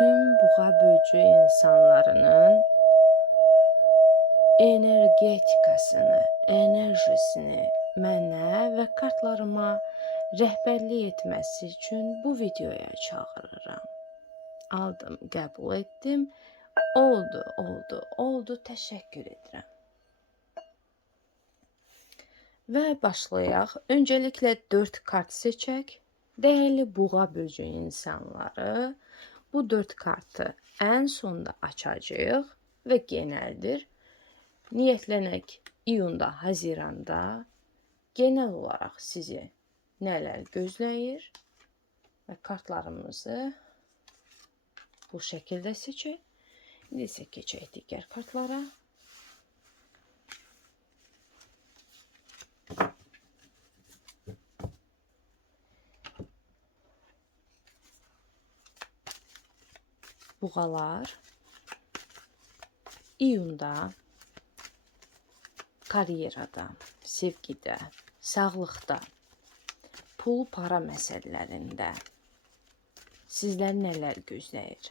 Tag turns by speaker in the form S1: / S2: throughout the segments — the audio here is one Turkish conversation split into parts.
S1: bütün buğa böceği insanlarının energetikasını, enerjisini mənə və kartlarıma rəhbərlik etməsi üçün bu videoya çağırıram. Aldım, qəbul etdim. Oldu, oldu, oldu. Təşəkkür edirəm. Və başlayaq. Öncəliklə 4 kart seçək. Dəyərli buğa böceği insanları, bu 4 kartı ən sonda açacağıq və genəldir. Niyetlənək iyunda, haziranda genel olaraq sizi nələr gözləyir və kartlarımızı bu şəkildə seçək. İndi isə keçək digər kartlara. Buğalar iyunda karyerada, sevgidə, sağlıqda, pul para məsələlərində sizləri nələr gözləyir?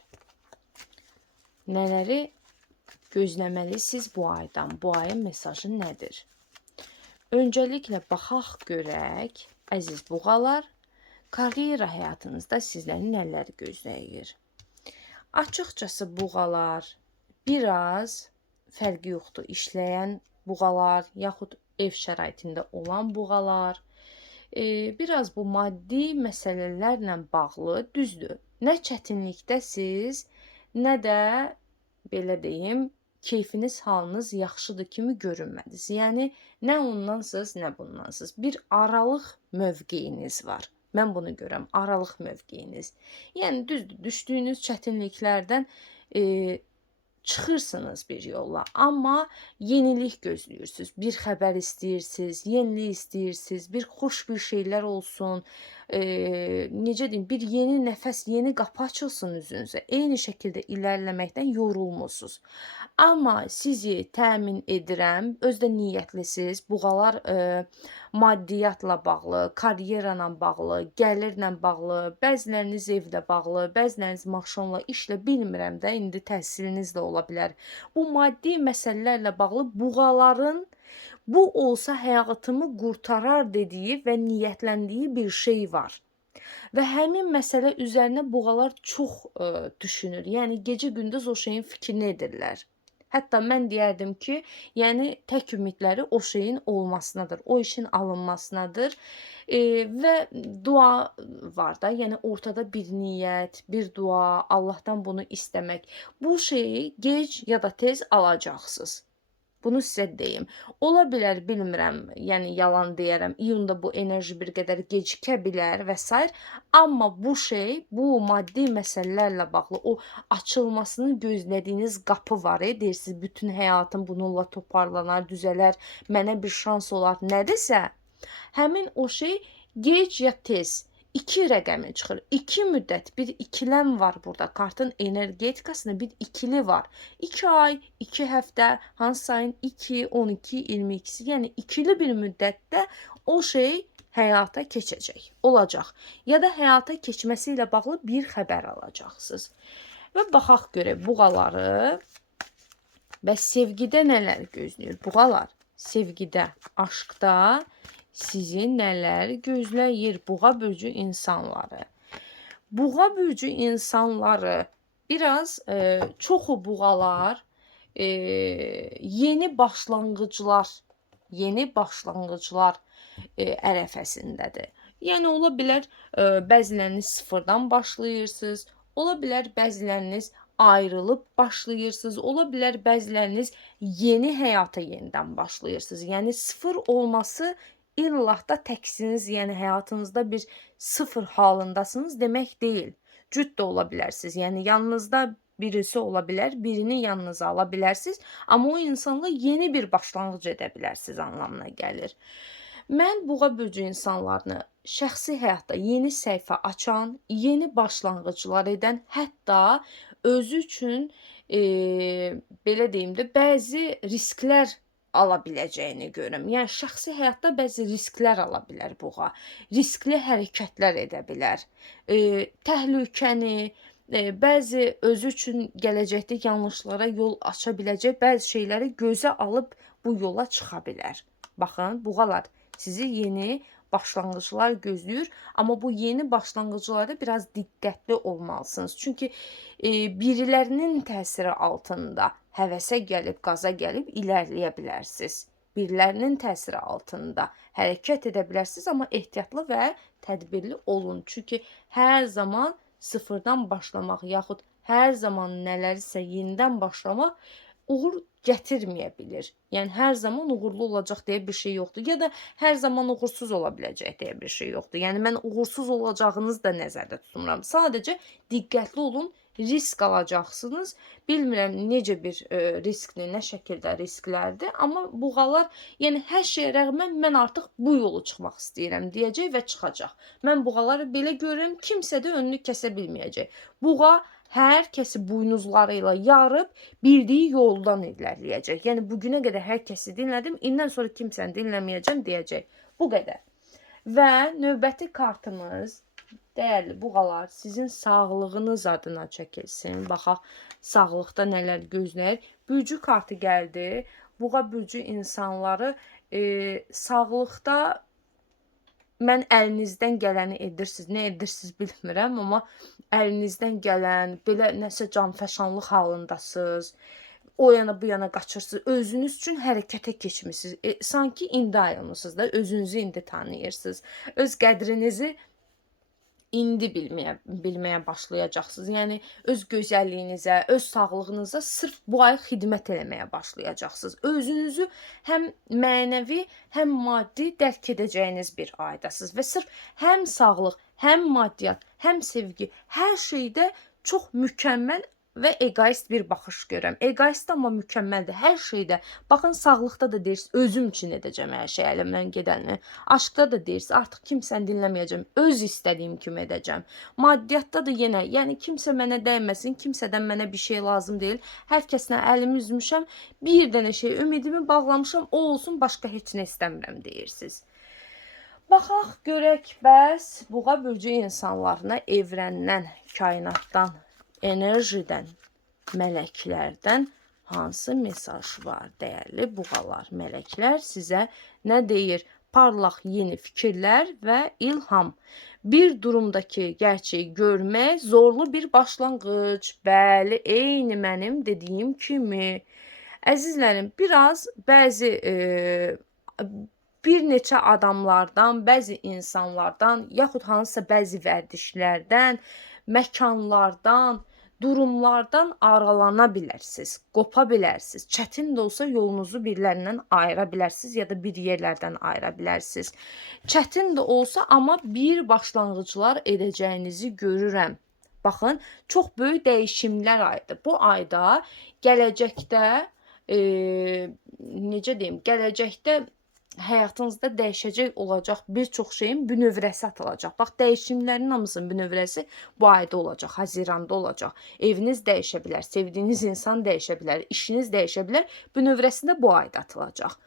S1: Nələri gözləməlisiniz bu aydan? Bu ayın mesajı nədir? Öncəliklə baxaq görək, əziz buğalar, karyera həyatınızda sizləri nələr gözləyir? Açıqcası buğalar biraz fərqi yoxdur. İşləyən buğalar, yaxud ev şəraitində olan buğalar, e, biraz bu maddi məsələlərlə bağlı düzdür. Nə çətinlikdəsiz, nə də belə deyim, keyfiniz, halınız yaxşıdır kimi görünmədiniz. Yəni nə ondansınız, nə bundansınız. Bir aralıq mövqeyiniz var. Mən bunu görürəm, aralıq mövqeyiniz. Yəni düzdür, düşdüyünüz çətinliklərdən e, çıxırsınız bir yolla, amma yenilik gözləyirsiniz. Bir xəbər istəyirsiniz, yenilik istəyirsiniz, bir xoş bir şeylər olsun. E, necə deyim, bir yeni nəfəs, yeni qapı açılsın üzünüzə. Eyni şəkildə irəliləməkdən yorulmusunuz. Amma sizi təmin edirəm, özdə niyyətlisiniz. Buğalar e, maddiyatla bağlı, karyerayla bağlı, gəlirlə bağlı, bəziləriniz evlə bağlı, bəziləriniz maşınla, işlə bilmirəm də, indi təhsiliniz də ola bilər. Bu maddi məsələlərlə bağlı buğaların bu olsa həyatımı qurtarar dediyi və niyyətləndiyi bir şey var. Və həmin məsələ üzərinə buğalar çox ə, düşünür. Yəni gecə gündüz o şeyin fikrini edirlər. Hətta mən deyərdim ki, yəni tək ümidləri o şeyin olmasınadır, o işin alınmasınadır. E, və dua var da, yəni ortada bir niyyət, bir dua, Allahdan bunu istəmək. Bu şeyi gec ya da tez alacaqsınız. Bunu sizə deyim. Ola bilər, bilmirəm, yəni yalan deyərəm. İyunda bu enerji bir qədər gecikə bilər və s. Amma bu şey, bu maddi məsələlərlə bağlı o açılmasını gözlədiyiniz qapı var, e, deyirsiniz, bütün həyatım bununla toparlanar, düzələr, mənə bir şans olar, nədirsə, həmin o şey gec ya tez 2 rəqəmi çıxır. 2 müddət bir ikiləm var burada. Kartın energetikasında bir ikili var. 2 ay, 2 həftə, hansı ayın 2, 12, 22-si, yəni ikili bir müddətdə o şey həyata keçəcək, olacaq. Ya da həyata keçməsi ilə bağlı bir xəbər alacaqsınız. Və baxaq görək buğaları və sevgidə nələr gözləyir buğalar? Sevgidə, aşkda sizi nələr gözləyir buğa bürcü insanları. Buğa bürcü insanları biraz e, çoxu buğalar e, yeni başlanğıclar, yeni başlanğıclar e, ərəfəsindədir. Yəni ola bilər e, bəziləriniz sıfırdan başlayırsınız, ola bilər bəziləriniz ayrılıb başlayırsınız. Ola bilər bəziləriniz yeni həyata yenidən başlayırsınız. Yəni sıfır olması illah da təksiniz, yəni həyatınızda bir sıfır halındasınız demək deyil. Cüt də ola bilərsiniz. Yəni yanınızda birisi ola bilər, birini yanınıza ala bilərsiniz, amma o insanla yeni bir başlanğıc edə bilərsiniz anlamına gəlir. Mən buğa böcü insanlarını şəxsi həyatda yeni səhifə açan, yeni başlanğıclar edən, hətta özü üçün e, belə deyim də bəzi risklər ala biləcəyini görüm. Yəni şəxsi həyatda bəzi risklər ala bilər buğa. Riskli hərəkətlər edə bilər. E, təhlükəni, e, bəzi özü üçün gələcəkdə yanlışlara yol aça biləcək bəzi şeyləri gözə alıb bu yola çıxa bilər. Baxın, buğalar sizi yeni başlanğıclar gözləyir, amma bu yeni başlanğıclarda biraz diqqətli olmalısınız. Çünki e, birilərinin təsiri altında həvəsə gəlib, qaza gəlib irəliləyə bilərsiniz. Birilərinin təsiri altında hərəkət edə bilərsiniz, amma ehtiyatlı və tədbirli olun. Çünki hər zaman sıfırdan başlamaq yaxud hər zaman nələrsə yenidən başlamaq uğur gətirməyə bilər. Yəni hər zaman uğurlu olacaq deyə bir şey yoxdur. Ya da hər zaman uğursuz ola biləcək deyə bir şey yoxdur. Yəni mən uğursuz olacağınızı da nəzərdə tutmuram. Sadəcə diqqətli olun, risk alacaqsınız. Bilmirəm necə bir e, riskli, nə şəkildə risklərdir, amma buğalar, yəni hər şeyə rəğmən mən artıq bu yolu çıxmaq istəyirəm deyəcək və çıxacaq. Mən buğaları belə görürəm, kimsə də önünü kəsə bilməyəcək. Buğa hər kəsi buynuzları ilə yarıb bildiyi yoldan irəliləyəcək. Yəni bu günə qədər hər kəsi dinlədim, indən sonra kimsəni dinləməyəcəm deyəcək. Bu qədər. Və növbəti kartımız dəyərli buğalar sizin sağlığınız adına çəkilsin. Baxaq sağlıqda nələr gözləyir. Bürcü kartı gəldi. Buğa bürcü insanları e, sağlıqda mən əlinizdən gələni edirsiniz. Nə edirsiniz bilmirəm, amma əlinizdən gələn belə nəsə canfəşanlıq halındasınız. O yana bu yana qaçırsınız. Özünüz üçün hərəkətə keçmisiniz. E, sanki indi ayılmısınız da, özünüzü indi tanıyırsınız. Öz qədrinizi indi bilməyə bilməyə başlayacaqsınız. Yəni öz gözəlliyinizə, öz sağlığınıza sırf bu ay xidmət eləməyə başlayacaqsınız. Özünüzü həm mənəvi, həm maddi dərk edəcəyiniz bir aydasınız və sırf həm sağlıq, həm maddiyyat, həm sevgi, hər şeydə çox mükəmməl və egoist bir baxış görürəm. Egoist amma mükəmməldir hər şeydə. Baxın sağlıqda da deyirsiniz, özüm üçün edəcəm hər şey əlimdən gedəni. Aşqda da deyirsiniz, artıq kimsəni dinləməyəcəm, öz istədiyim kimi edəcəm. Maddiyyatda da yenə, yəni kimsə mənə dəyməsin, kimsədən mənə bir şey lazım deyil. Hər kəslə əlimi üzmüşəm, bir dənə şey ümidimi bağlamışam, o olsun, başqa heç nə istəmirəm deyirsiniz. Baxaq görək bəs buğa bürcü insanlarına evrəndən, kainatdan enerjiden, mələklərdən hansı mesaj var dəyərli buğalar? Mələklər sizə nə deyir? Parlaq yeni fikirlər və ilham. Bir durumdakı gerçeği görmək zorlu bir başlanğıc. Bəli, eyni mənim dediyim kimi. Əzizlərim, biraz bəzi e, bir neçə adamlardan, bəzi insanlardan, yaxud hansısa bəzi vərdişlərdən, məkanlardan, durumlardan aralana bilərsiniz, qopa bilərsiniz. Çətin də olsa yolunuzu birilərindən ayıra bilərsiniz ya da bir yerlərdən ayıra bilərsiniz. Çətin də olsa amma bir başlanğıclar edəcəyinizi görürəm. Baxın, çox böyük dəyişimlər ayıdır. Bu ayda gələcəkdə e, necə deyim, gələcəkdə həyatınızda dəyişəcək olacaq bir çox şeyin bünövrəsi atılacaq. Bax, dəyişimlərin hamısının bünövrəsi bu ayda olacaq, Haziranda olacaq. Eviniz dəyişə bilər, sevdiyiniz insan dəyişə bilər, işiniz dəyişə bilər. Bünövrəsi də bu ayda atılacaq.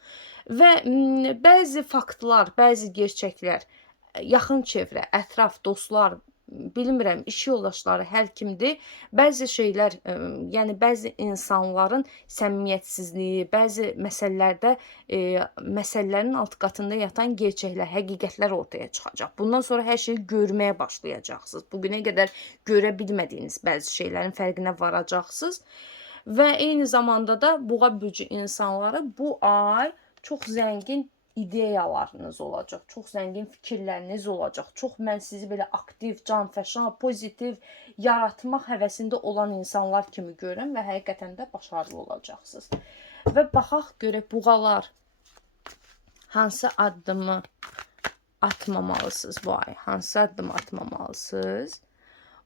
S1: Və m, bəzi faktlar, bəzi gerçəklər, yaxın çevrə, ətraf, dostlar, bilmirəm, iş yoldaşları hər kimdir. Bəzi şeylər, ə, yəni bəzi insanların səmimiyyətsizliyi, bəzi məsələlərdə ə, məsələlərin alt qatında yatan gerçəklər, həqiqətlər ortaya çıxacaq. Bundan sonra hər şeyi görməyə başlayacaqsınız. Bu günə qədər görə bilmədiyiniz bəzi şeylərin fərqinə varacaqsınız. Və eyni zamanda da buğa bürcü insanları bu ay çox zəngin ideyalarınız olacaq, çox zəngin fikirləriniz olacaq. Çox mən sizi belə aktiv, canfəşan, pozitiv yaratmaq həvəsində olan insanlar kimi görürəm və həqiqətən də başarılı olacaqsınız. Və baxaq görək buğalar hansı addımı atmamalısınız bu ay? Hansı addımı atmamalısınız?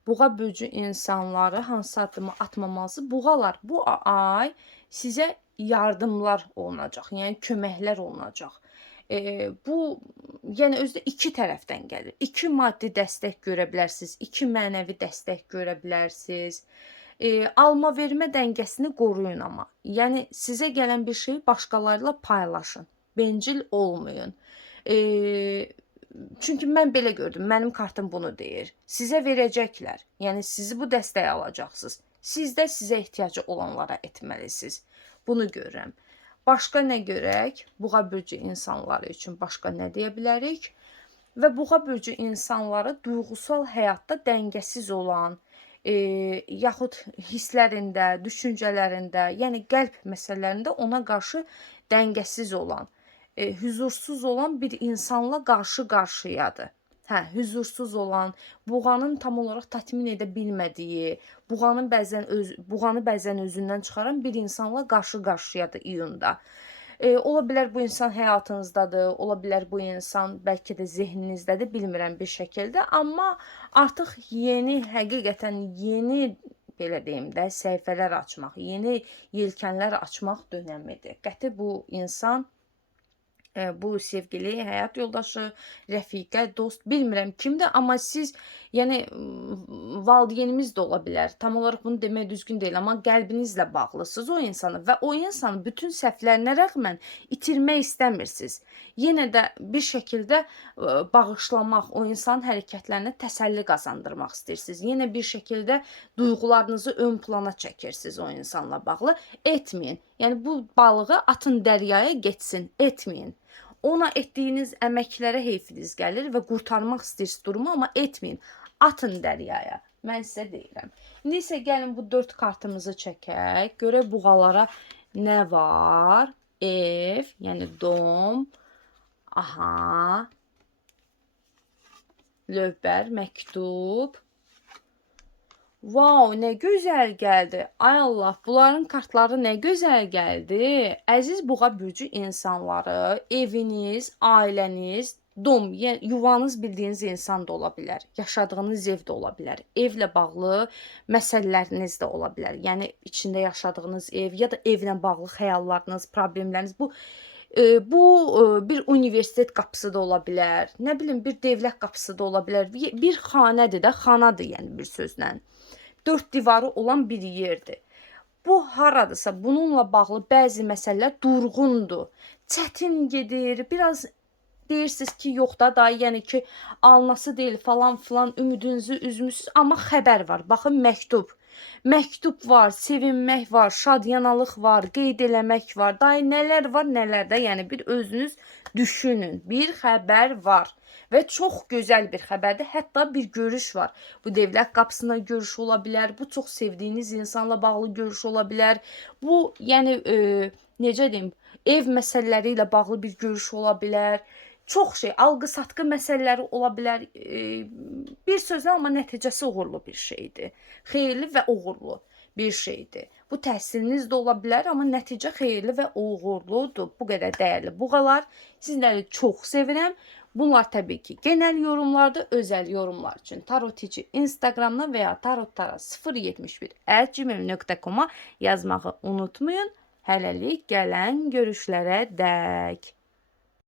S1: Buğa bürcü insanları hansı addımı atmamalısınız? Buğalar bu ay sizə yardımlar olunacaq, yəni köməklər olunacaq. E, bu yəni özdə iki tərəfdən gəlir. İki maddi dəstək görə bilərsiniz, iki mənəvi dəstək görə bilərsiniz. E, alma vermə dəngəsini qoruyun amma. Yəni sizə gələn bir şeyi başqalarıyla paylaşın. Bencil olmayın. E, çünki mən belə gördüm. Mənim kartım bunu deyir. Sizə verəcəklər. Yəni sizi bu dəstəyə alacaqsınız. Siz də sizə ehtiyacı olanlara etməlisiniz. Bunu görürəm. Başqa nə görək? Buğa bürcü insanları üçün başqa nə deyə bilərik? Və buğa bürcü insanları duyğusal həyatda dəngəsiz olan, e, yaxud hisslərində, düşüncələrində, yəni qəlb məsələlərində ona qarşı dəngəsiz olan, e, hüzursuz olan bir insanla qarşı-qarşıyadır. Hə, hüzursuz olan, buğanın tam olaraq tatmin edə bilmədiyi, buğanın bəzən öz buğanı bəzən özündən çıxaran bir insanla qarşı-qarşıyadır iyunda. E, ola bilər bu insan həyatınızdadır, ola bilər bu insan bəlkə də zehninizdədir, bilmirəm bir şəkildə, amma artıq yeni, həqiqətən yeni belə deyim də, səhifələr açmaq, yeni yelkənlər açmaq dönəmidir. Qəti bu insan bu sevgili, həyat yoldaşı, rəfiqə, dost, bilmirəm kimdir, amma siz, yəni valideynimiz də ola bilər. Tam olaraq bunu demək düzgün deyil, amma qəlbinizlə bağlısınız o insana və o insanı bütün səhvlərinə rəğmən itirmək istəmirsiniz. Yenə də bir şəkildə ə, bağışlamaq, o insanın hərəkətlərinə təsəlli qazandırmaq istəyirsiniz. Yenə bir şəkildə duyğularınızı ön plana çəkirsiniz o insanla bağlı. Etməyin. Yəni bu balığı atın dəryaya getsin, etməyin. Ona etdiyiniz əməklərə heyfiniz gəlir və qurtarmaq istəyirsiniz durumu, amma etməyin. Atın dəryaya. Mən sizə deyirəm. İndi gəlin bu 4 kartımızı çəkək. Görək buğalara nə var? Ev, yəni dom. Aha. Lövbər, məktub. Wow, nə gözəl gəldi. Ay Allah, bunların kartları nə gözəl gəldi. Əziz buğa bürcü insanları, eviniz, ailəniz, dom, yuvanız bildiyiniz insan da ola bilər. Yaşadığınız ev də ola bilər. Evlə bağlı məsələləriniz də ola bilər. Yəni içində yaşadığınız ev ya da evlə bağlı xəyallarınız, problemləriniz bu e, bu e, bir universitet qapısı da ola bilər. Nə bilim bir dövlət qapısı da ola bilər. Bir xanədir də, xanadır yəni bir sözlə. Dörd divarı olan bir yerdir. Bu haradısa bununla bağlı bəzi məsələlər durğundur. Çətin gedir, biraz deyirsiniz ki, yox da da, yəni ki, alnası deyil falan filan ümidinizi üzmüsüz, amma xəbər var. Baxın məktub. Məktub var, sevinmək var, şadyanalıq var, qeyd eləmək var. Day nələr var, nələr də, yəni bir özünüz düşünün. Bir xəbər var və çox gözəl bir xəbərdir. Hətta bir görüş var. Bu dövlət qapısına görüş ola bilər, bu çox sevdiyiniz insanla bağlı görüş ola bilər. Bu, yəni e, necə deyim, ev məsələləri ilə bağlı bir görüş ola bilər. Çox şey, alqı-satqı məsələləri ola bilər. E, bir sözlə amma nəticəsi uğurlu bir şeydir. Xeyirli və uğurlu bir şeydir. Bu təhsiliniz də ola bilər, amma nəticə xeyirli və uğurludur. Bu qədər dəyərli buğalar. Sizləri çox sevirəm. Bunlar təbii ki, genel yorumlardır, özel yorumlar üçün tarotici Instagramdan veya tarottara 071 gmail.com-a yazmağı unutmayın. Hələlik gələn görüşlərə dək.